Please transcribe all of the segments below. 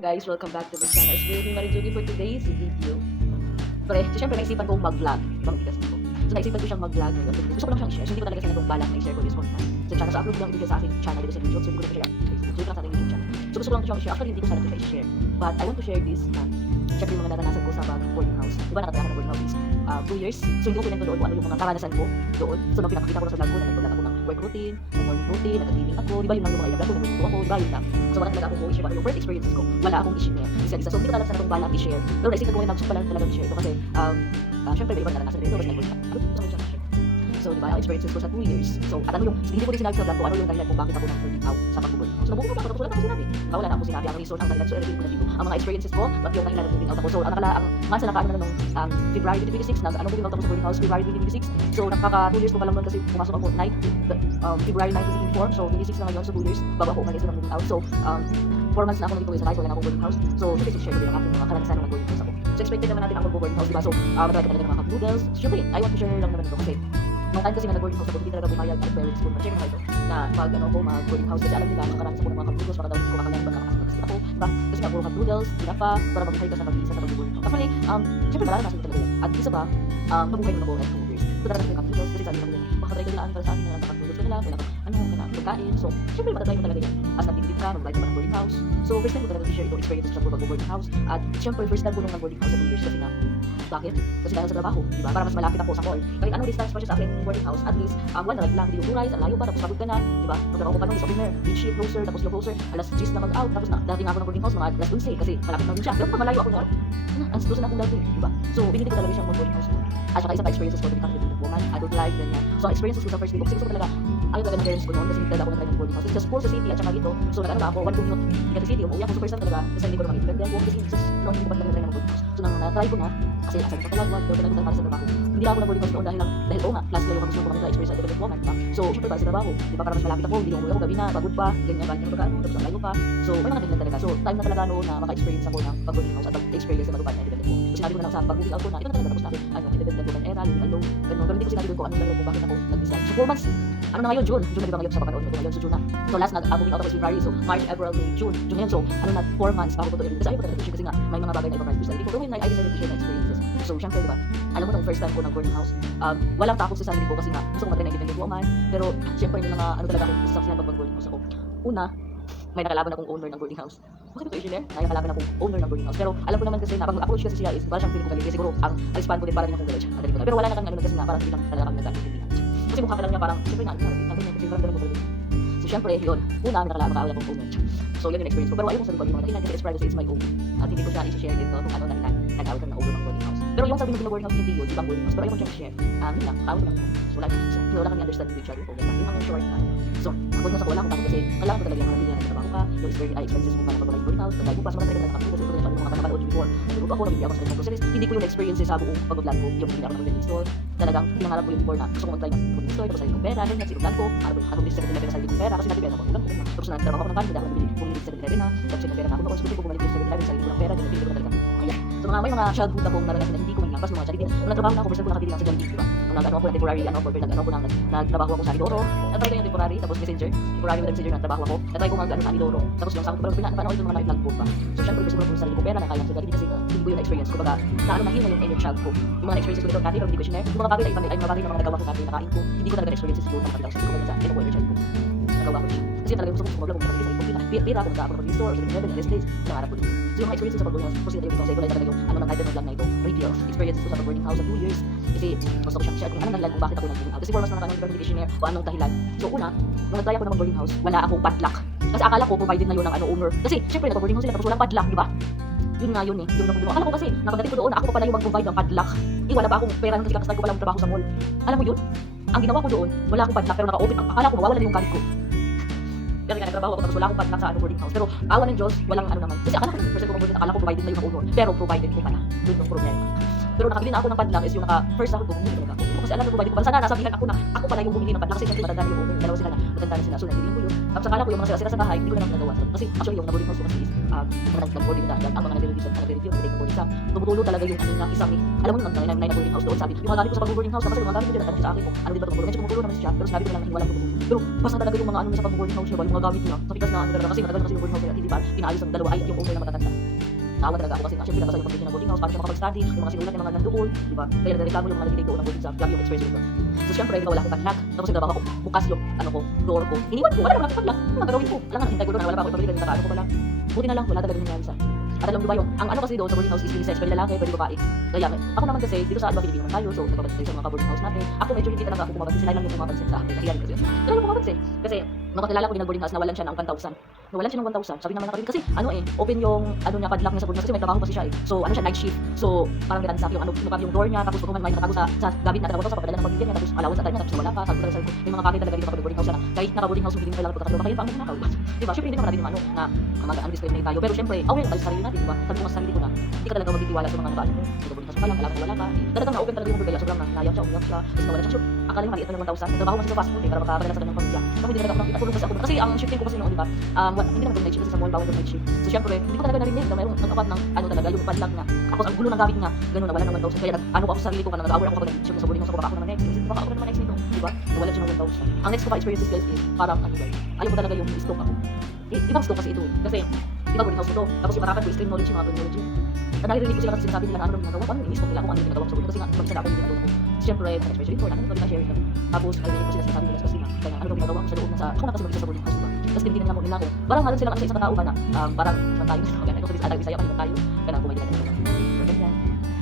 Guys, welcome back to my channel. It's Baby Marijuki for today's video. So syempre naisipan kong mag-vlog. Ibang bigas ko. So naisipan ko siyang mag-vlog ngayon. Gusto ko lang siyang i-share. So hindi ko talaga sana itong balak na i-share ko this content. Sa channel, sa upload ko lang video sa aking channel dito sa YouTube. So hindi ko na share. So ito lang sa aking YouTube channel. So gusto ko lang siyang i-share. Actually, hindi ko sana ito siya i-share. But I want to share this na syempre yung mga naranasan ko sa boarding house. Diba nakataya ako ng boarding house is 2 years. So hindi ko pinento doon kung ano yung mga karanasan ko doon. So nung pinakita ko na sa vlog ko, nagtulad ako ng work routine, ng morning routine, nag-cleaning ako. Diba yung mga ilang ko, nagluto ako, diba yun lang. So wala talaga akong i-share. Yung first experiences ko, wala akong i-share. Isa-isa. So hindi ko talaga sana itong balak i-share. Pero naisipan ko ngayon na gusto pala talaga i-share ito kasi syempre may ibang naranasan dito. Basta nag-work ako. Gusto ko i-share. So, diba, ang experiences ko sa 2 years. So, at ano yung, hindi ko rin sinabi sa vlog ko, ano yung dahilan kung bakit ako nag-burning out sa pag-burning out. So, nabuo ko ba? Tapos wala na ako sinabi. Wala na ako sinabi ang reason, ang dahilan. So, everything ko na dito. Ang mga experiences ko, at yung dahilan ng burning out ako. So, ang months na nakaano na nung February 2026, na burning out ako sa burning house, February 2026. So, nakaka 2 years ko pa lang nun kasi pumasok ako February 1984. So, 26 na ngayon. So, 2 years, bago ako umalis ng burning out. So, 4 months na ako nagtuloy sa life, wala na akong boarding house. So, sige, share ko din ang aking mga karanasan ng boarding house ako. So, expected naman natin ako boarding house, diba? So, matry ka talaga ng mga cup noodles. Siyempre, I want to share lang naman ito kasi nung time kasi na nag-boarding house ako, hindi talaga bumayag ang parents ko na share naman ito na mag-boarding house kasi alam nila, makakaranas ako ng mga cup noodles, baka daw hindi ko makakalang pagkakasakit ako, diba? Kasi nga, puro cup noodles, tinapa, para mabuhay ka sa pag-iisa sa pag-boarding house. Actually, siyempre, maranasan ko talaga yan. At isa pa, mabuhay mo na ako at 2 years. Ito talaga yung cup noodles kasi sabi ko nila, makatry ka nilaan para sa akin na cup noodles ka nila, kailangan pagkain. So, siyempre, matatry mo talaga yan. As nag-tip ka, mag-like ka ng boarding house. So, first time ko talaga share itong experiences sa mag-boarding house. At siyempre, first time ko nung mag-boarding house sa 2 years kasi na, bakit? Kasi dahil sa trabaho, di ba? Para mas malapit ako sa mall. Kahit anong distance pa siya sa akin boarding house, at least, wala lang, hindi yung ang layo pa, tapos pagod ka na, di ba? Magtrabaho ko pa nung sa opener, beach shift closer, tapos slow closer, alas 10 na mag-out, tapos dating ako ng boarding house, mga alas 11, kasi malapit na din siya. Pero pag malayo ako noon, ang susunod akong dating, di ba? So, binili ko talaga siyang boarding house. At saka isa pa experiences ko to become a woman, adult life, ganyan. So, ang experiences ko sa first day ko, kasi gusto ko talaga, ayaw talaga ng parents ko noon, kasi hindi talaga ako nag-try ng boarding house. Kasi sa school, sa city, at saka dito, so nag-ano na ako, 1 commute, hindi ka sa city, umuwi ako sa first time talaga, kasi hindi ko naman independent, buong kasi just long hindi ko pa talaga try ng boarding house. So, nang na-try ko na, kasi asabi ko kalagwag, pero talagang para sa trabaho. Hindi na ako nag-boarding house noon dahil oo nga, last year ako gusto ko mag-experience sa independent woman, diba? So, syempre para sa trabaho, di ba, para mas malapit ako, hindi umuwi ako gabi na, pagod pa, ganyan, balik ng pagkain, tapos ang layo pa. So, may mga dahilan talaga. So, time na talaga noon na maka-experience ako ng pag-boarding house at pag-experience sa matupad na independent ko. So, sinabi ko na sa pag-moving out ko na, ito na talaga tapos natin, independent woman era, living alone, ganun. Pero hindi ko sinabi doon kung ano dahilan kung bakit ako nag-decide. So, 4 months, ano na ngayon, June na di ba ngayon sa papanood ko ngayon, so June na. So, last moving out ako is February, so March, April, May, June ngayon. So, ano na, 4 months pa ako to kasi ayaw ko talaga kasi nga, may mga bagay na ipaparty ko sa sarili ko. Pero when I decided to share my experiences. So, syempre, di ba, alam mo nung first time ko ng boarding house, walang takot sa sarili ko kasi nga, gusto ko matry na independent woman. Pero, syempre, yung mga, ano talaga akong isang pag boarding house ako. Una, may nakalaban akong owner ng boarding house. Bakit ito i-share? May nakalaban akong owner ng boarding house. Pero alam ko naman kasi na pag approach kasi siya is para siyang feeling ko galit. Siguro ang respond ko din para din akong galit siya. Pero wala na kang ano kasi nga parang hindi lang talaga kami nagkakaintindihan. Kasi mukha ka lang niya parang, syempre nga, ganyan kasi parang ganun mo galit. So syempre, yun. Una, may nakalaban ka akong owner. So yun yung experience ko. Pero ayaw ko sabihin ko yung mga dahilan kasi it's privacy, it's my own. At hindi ko siya i-share dito kung ano nag-awal ka ng owner ng boarding house. Pero yung sabi mo ng boarding house, hindi yun, ibang boarding house. Pero ayaw ko siya i-share. Yun lang, tao lang. So like, wala kami understand with each other. Yun lang yung short na. So, ang boarding house ako wala akong takot kasi kailangan ko talaga yung hindi na trabaho ka, yung experiences mo pa na pag-boarding house, nag-live mo pa, so mga talaga nakapagod kasi ito yung mga napanood before. Nagluto ako, nabili ako sa ganitong series. Hindi ko yung experiences sa buong pag-vlog ko, yung hindi ako ng boarding store. Talagang pinangarap ko yung before na gusto ko mag-try ng boarding store, tapos sarili kong pera, ganyan, sinugan ko, atong list 7-Eleven na sarili kong pera, kasi natibera ako, ulan ko, ganyan. Tapos nagtrabaho ako ng kanila, ako nabili, pumili 7-Eleven na, tapos yung pera na ako, tapos gusto ko bumalik yung 7-Eleven, sarili ko ng pera, ganyan, pinili ko na talaga. Ayan. So may mga childhood akong naranasan na hindi ko maingampas, mga charity. Nung nagtrabaho na ako, basta ko nakabili lang sa Jollibee, diba? Nung nag-ano ako ng temporary, nagtrabaho ako sa Anidoro. Natry ko yung temporary, tapos messenger. Temporary with messenger, nagtrabaho ako. Natry ko mag-ano sa Anidoro. Tapos yung sakot, parang pinanood yung mga live vlog ko pa. So syempre, gusto ko sa sarili ko pera na kaya sa Jollibee kasi hindi ko yung experience ko. Baga, naano na yung inner child ko. Yung mga experiences ko dito dati, pero hindi ko share. Yung mga bagay na ibang, mga bagay na mga nagawa ko dati, nakain ko. Hindi ko talaga experiences yun, nakapagdaw sa ko sa inner child ko. Nagawa ko siya. Kasi talaga gusto ko mag-vlog kung sa sarili ko. Pira ako mag-upload ng store, sa Jollibee, rest days, nangarap ko dito. So yung mga experiences sa pag-boarding house, kasi ito sa ito talaga yung ano ng title ng vlog na ito, reviews, experiences ko sa pag-boarding house sa 2 years. Kasi gusto ko siyang share kung anong dahilan kung bakit ako nag-boarding house. Kasi 4 months na natanong pero hindi ko share kung anong dahilan. So una, nung nag-try ako ng boarding house, wala akong padlock. Kasi akala ko provided na yun ng owner. Kasi syempre nag-boarding house sila tapos walang padlock, di ba? Yun nga yun eh, yung problema. Akala ko kasi, napagdating ko doon, ako pa pala yung mag-provide ng padlock. Wala pa akong pera kasi kakastart ko pala trabaho sa mall. Alam mo yun? Ang ginawa ko doon, wala akong padlock pero naka-open. Akala ko mawawala na yung galit ko. Kasi nga nagtrabaho ako tapos wala akong padlock sa boarding house. Pero awa ng Diyos, walang ano naman. Kasi akala ko, first ko akala ko provided na yung owner. Pero provided ko pala. Doon yung problema. Pero nakabili na ako ng padlock is yung naka-first ako, bumili talaga ako. Hindi ko kasi alam na bumalik ko pala. Sana nasabihan ako na ako pala yung bumili ng padlock kasi syempre matanda yung owner. Dalawa sila na, matanda na sila. So, nabili ko yun. Tapos akala ko yung mga sila sa bahay, hindi ko na lang nagawa. Kasi actually yung naboarding house ko kasi is, mga nag-boarding na, ang mga nag-review, nag-boarding sa, tumutulo talaga yung ano niya, isang, alam mo naman, na boarding house doon, sabi, yung mga gamit ko sa pag-boarding house, kasi yung mga gamit ko din, sa akin ko, ano din ba tumutulo, medyo tumutulo naman siya, pero sinabi ko lang na walang tumutulo. Pero basta talaga yung mga ano niya sa pag-boarding house niya, yung mga gamit niya, sabitas na ano talaga, kasi matagal na kasi yung boarding house niya, hindi ba, pinaalis ang dalawa, ay yung owner na matatanda. Naawa talaga ako kasi nga, syempre nasa yung pag-boarding ng boarding house, paano siya makapag-study, yung mga sinulat, yung mga nandoon, di ba? Kaya nagreklamo yung mga nagiging doon ng boarding sa, grabe yung experience ko. So syempre, wala akong padlock, tapos nagtrabaho ko, bukas yung, ano ko, door ko, iniwan ko, wala naman akong padlock, ano gagawin ko? Alam nga, hintay ko doon, wala pa ako ipamili, ano ko pala. Buti na lang, wala talaga nangyari sa. At alam mo ba yun, ang ano kasi doon sa boarding house is unisex, pwede lalaki, pwede babae. Kaya ako naman kasi, dito sa Alba, Pilipino tayo, so nagpapansin tayo sa mga boarding house natin. Ako medyo hindi talaga ako pumapansin, sila lang yung pumapansin sa akin, nahiyan kasi. Sila lang pumapansin, kasi makakilala ko din ng boarding house, nawalan siya ng 1,000. Nawalan siya ng 1,000, sabi naman nakabili, kasi ano open yung ano niya, padlock niya sa boarding house, kasi may trabaho kasi siya So ano siya, night shift. So parang niransak yung yung door niya, tapos kung may nakatago sa gamit na talaga sa pagdala ng pamilya niya, tapos allowance sa niya, tapos wala pa, sabi ko talaga sa may mga kakita talaga dito sa boarding house na kahit naka-boarding house, hindi mo kailangan pagkakalo, kaya paano nakaw. Diba? Syempre hindi naman natin yung ano, na mag-discriminate tayo, pero syempre, aware tayo sa sarili natin, diba? Sabi ko nga sa sarili ko na, hindi ka talaga magtitiwala sa mga nakaano mo, sa boarding house pa lang, alam mo wala ka. Talagang na-open talaga yung door, kaya sobrang nayam siya, umiyak siya, tapos nawala siya. Akala niya maliit na ng 1,000, nagtrabaho kasi sa fast food para makapadala sa kanyang pamilya. Pero hindi talaga ako nakita, tulong kasi ako. Kasi ang shifting ko kasi noon, diba? Hindi naman night shift kasi sa mall, bawal yung night shift. So syempre, hindi ko talaga narinig na mayroong nag-apat ng ano talaga, yung padlock na. Tapos ang gulo ng gamit niya, ganun na wala ng 1,000. Kaya ano ako sa sarili ko, nag-aware ako kapag nag-shift sa boarding house, baka ako naman next. Baka ako naman next nito, diba? Nawala siya ng 1,000. Ang next ko pa experiences guys is parang ano guys, ayaw ko talaga yung stock ako. Ibang stock kasi ito kasi ibang boarding house ito. Tapos yung marakan ko stream knowledge, yung mga terminology. Naririnig ko sila kasi sinasabi nila na ano nang ginagawa, paano ini-stock nila kung ano yung ginagawa ko sa boarding kasi nga mag-isa na ako yung ginagawa ko. Siyempre, especially report, ano na share lang. Tapos naririnig ko sila sinasabi nila kasi kaya ano yung ginagawa ko sa loob na sa ako na kasi mag-isa sa boarding house diba. Tapos tinitingnan lang ko nila ako. Parang halos sila kasi sa katao ba na parang tayo kaya ito sa Bisaya pa tayo. Kaya kung may ginagawa ganyan.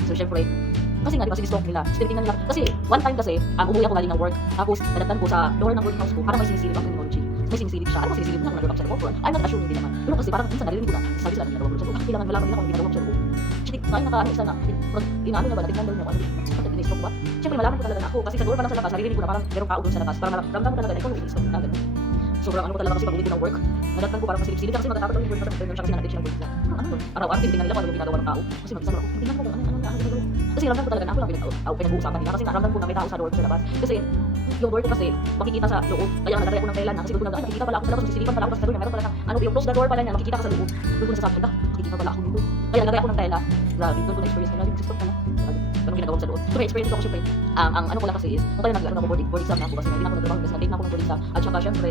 So siyempre, kasi nga diba sinistok nila. Tinitingnan nila kasi one time kasi umuwi ako galing ng work. Tapos nadatnan ko sa door ng boarding house ko, parang may sinisilip ang terminology. May sinisilip siya. Ano ba sinisilip niya? Nag-drop sa loob. I'm not assuming din naman. Pero kasi parang minsan narinig ko na sabi sila ginagawa ko sa loob. Kailangan malaman nila kung ginagawa ko sa loob. Chitik, tayo nakaano isa na. Inaano niya ba? Natignan daw niya kung ano. Pagka tinistok ba? Siyempre malaman ko talaga na ako. Kasi sa door pa lang sa labas, narinig ko na parang merong tao doon sa labas. Parang ramdam ko talaga na ikaw yung tinistok na ganun. Sobrang ano ko talaga kasi pag-uwi ko ng work. Nadatnan ko parang masilip-silip kasi magkatapat daw yung work sa siya kasi nanatig siya ng work niya. Ano? Araw-araw tinitingnan nila kung ano yung ginagawa ng tao. Kasi mag-isa ako. Tingnan ko kung ano ginagawa. Kasi ramdam ko talaga na ako lang pinag-uusapan nila. Kasi naramdam ko na may tao sa door sa labas. Kasi yung door ko kasi makikita sa loob. Kaya nagdadaya ako ng tela na kasi doon nakikita pala ako sa labas, sisilipan pala ako sa door niya. Meron pala ano yung close the door pala niya, makikita ka sa loob. Doon ko nasasabi na, makikita pala ako dito. Kaya nagdadaya ako ng tela. Grabe, doon ko na-experience na yung stop na. Ganun ginagawa ko sa loob. So experience ko ako syempre. Ang ano ko lang kasi is, nung tayo board exam na ako kasi hindi na ako nagtrabaho kasi nag-take na ako ng board exam. At saka syempre,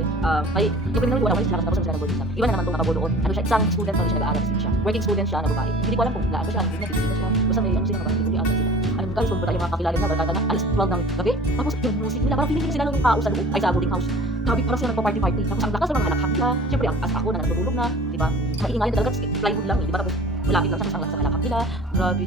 may yung criminal wala ko sila kasi tapos sila ng board exam. Iba na naman itong nakabo doon. Ano siya, isang student na siya nag-aaral siya. Working student siya na babae. Hindi ko alam kung gaano siya, hindi na siya. Basta may ano sila mga hindi ko alam sila. Alam guys, kung tayo mga kakilala na barkada na alis 12 ng gabi. Tapos yung music nila, parang feeling sila nung tao sa loob ay sa boarding house. Grabe, parang sila nagpa-party. Tapos ang lakas ng mga halakak nila. Syempre, as ako na natutulog na, di ba? Maiingayan talaga, plywood lang, di ba? Tapos malapit lang sa lakas ng halakak nila. Grabe.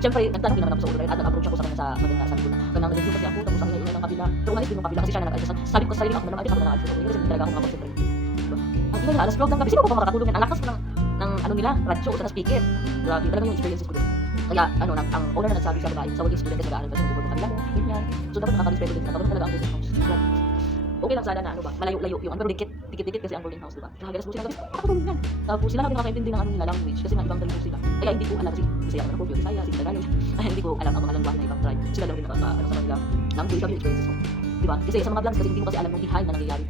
Siyempre, nagtanong din naman ako sa ulo at nag-approach ako sa kanya sa maganda. Sabi ko na, kanang nag-review kasi ako, tapos ang ingay ng kabila. Pero umalis din yung kabila kasi siya na nag-adjust. Sabi ko sa sarili ako na naman, ako na nag-adjust kasi hindi talaga ako makakonsentrate. Ang ingay na, alas 12 ng gabi, sino ko pa makakatulog yan? Ang lakas ng ano nila, radyo sa speaker. Grabe, talaga yung experiences ko doon. Kaya, ano, ang owner na nagsabi sa babae, sa working student kasi nag-aaral kasi nag-board ng kabila mo, ganyan. So, dapat nakaka-respeto din sila. Tapos talaga ang boarding house. Okay lang sana na ano ba, malayo-layo yung pero dikit-dikit kasi ang boarding house, diba? Kaya po sila gabi, ako tulog yan. Tapos sila lang nakakaintindi ng ano nila language kasi nga ibang talino sila. Kaya hindi ko alam kasi Bisaya naman ako, Bisaya, sige Tagalog. Hindi ko alam ang mga lengguwahe na ibang tribe. Sila lang din ano sa kanila language kami experiences ko. Diba? Kasi sa mga vlogs kasi hindi ko kasi alam yung behind na nangyayari.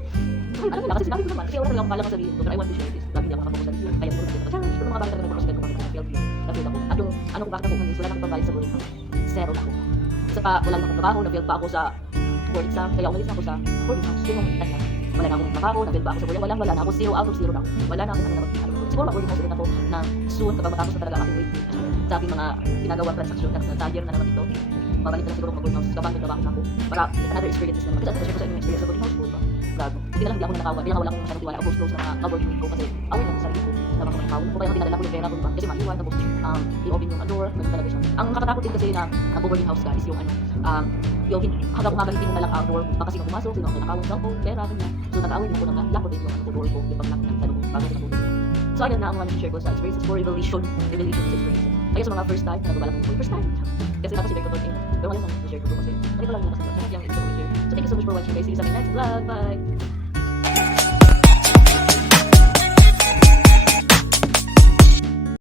Alam nila kasi sinabi ko naman kasi wala lang akong sa sarili ko pero I want to share this. Lagi niya ako nakapost sa kaya ko kasi yung mga bagay talaga nag-prospect ko mga field yun. Nakita ko. At yung ano ko bakit ako hindi wala nang pagbayad sa boarding house. Zero na ako. Isa pa wala nang akong trabaho, na-failed pa ako sa board exam kaya umalis na ako sa boarding house. Yun yung kanya. Wala na akong trabaho, na-failed pa ako sa board. Wala na ako 0 out of 0 na ako. Wala na akong ano siguro mag-boarding house ulit ako na soon kapag matapos na talaga ang aking waiting. Sa aking mga ginagawa transaction na tagger na naman ito. Babalik na siguro mag-boarding house kapag may trabaho na ako. Para another experiences naman. Kasi share ko sa inyo experience sa boarding house ko. Grabe. Hindi na lang hindi ako nanakawan. Hindi wala akong masyadong tiwala. Ako close na ka-boarding ko kasi away lang sa sarili ko. Na baka manakawan ko. Kaya tinadala ko yung pera ko diba? Kasi maiwan. Tapos i-open yung door. Ganun talaga siya. Ang nakakatakot din kasi na boarding house guys yung ano. Yung hanggang umaga hindi mo na lang ang door. Baka sino pumasok, sino ang nanakawan sa phone, pera, ganyan. So nag-away na ako ng lock ko din yung door ko. Yung pag-lock niya sa loob. Bago ko na so ayun na ang mga share ko sa experiences for revelation experiences. Kaya sa mga first time, nagbabalak ko first time. Kasi tapos i-check ko doon pero ngayon share ko kasi. Ano ko lang yung nakasama. So thank you so much for watching guys. See you sa next vlog. Bye!